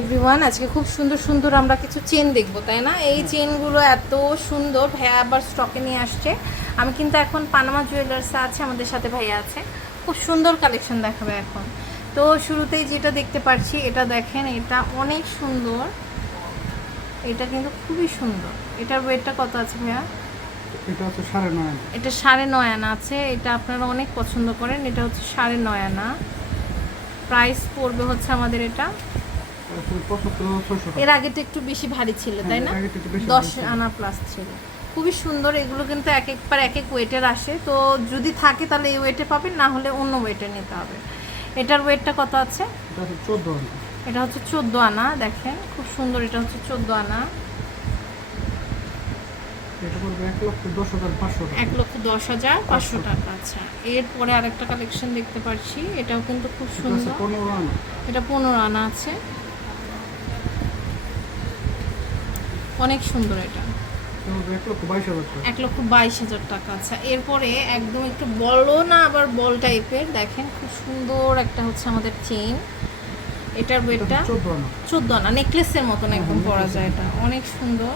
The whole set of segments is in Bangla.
এভরিওয়ান আজকে খুব সুন্দর সুন্দর আমরা কিছু চেন দেখব তাই না? এই চেনগুলো এত সুন্দর ভাইয়া আবার স্টকে নিয়ে আসছে। আমি কিন্তু এখন পানামা জুয়েলার্সে আছে আমাদের সাথে ভাইয়া আছে। খুব সুন্দর কালেকশন দেখাবে এখন। তো শুরুতেই যেটা দেখতে পাচ্ছি এটা দেখেন এটা অনেক সুন্দর। এটা কিন্তু খুবই সুন্দর। এটার ওয়েটটা কত আছে ভাইয়া? এটা হচ্ছে সাড়ে নয় এটা সাড়ে নয় আনা আছে। এটা আপনারা অনেক পছন্দ করেন এটা হচ্ছে সাড়ে নয় আনা। প্রাইস পড়বে হচ্ছে আমাদের এটা এর টাকা। আগে তো একটু বেশি ভারী ছিল তাই হ্যাঁ, না? একটু বেশি দশ আনা প্লাস ছিল। খুবই সুন্দর এগুলো কিন্তু এক একবার এক এক ওয়েটের আসে। তো যদি থাকে তাহলে এই ওয়েটে পাবেন না হলে অন্য ওয়েটে নিতে হবে। এটার ওয়েটটা কত আছে? এটা হচ্ছে চোদ্দ আনা। দেখেন। খুব সুন্দর এটা হচ্ছে চোদ্দ আনা। এক লক্ষ দশ হাজার পাঁচশো টাকা। আচ্ছা। এরপরে আরেকটা কালেকশন দেখতে পাচ্ছি এটাও কিন্তু খুব সুন্দর। এটা পনেরো আনা আছে। অনেক সুন্দর এটা। এক লক্ষ বাইশ হাজার টাকা। আচ্ছা। এরপরে একদম একটু বড় না আবার বল টাইপের দেখেন খুব সুন্দর একটা হচ্ছে আমাদের চেইন এটার এটা ওয়েটটা চোদ্দ আনা। নেকলেসের মতন একদম হ্যাঁ, পরা যায় এটা। অনেক সুন্দর।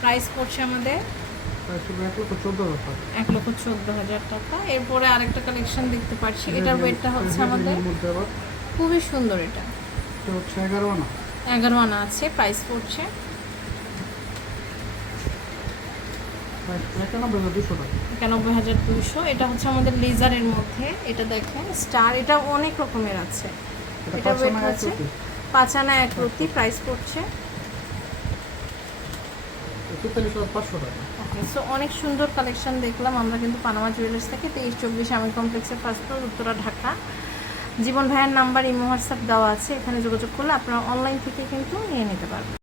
প্রাইস পড়ছে আমাদের এক লক্ষ চোদ্দ হাজার টাকা। এরপরে আরেকটা কালেকশন দেখতে পাচ্ছি এটার ওয়েটটা হচ্ছে আমাদের খুবই সুন্দর এটা। এগারো আনা। আছে প্রাইস পড়ছে। একানব্বই হাজার দুশো এটা হচ্ছে আমাদের লেজারের মধ্যে। এটা দেখেন স্টার এটা অনেক রকমের আছে। এটা ওয়েট হচ্ছে লক্ষ পাঁচ এক রতি প্রাইস পড়ছে। সো অনেক সুন্দর কালেকশন দেখলাম। আমরা কিন্তু পানামা জুয়েলার্স থেকে তেইশ চব্বিশ আমির কমপ্লেক্সের ফার্স্ট ফ্লোর উত্তরা ঢাকা। জীবন ভাইয়ের নাম্বার ইমো হোয়াটসঅ্যাপ দেওয়া আছে। এখানে যোগাযোগ করলে আপনারা অনলাইন থেকে কিন্তু নিয়ে নিতে পারবেন।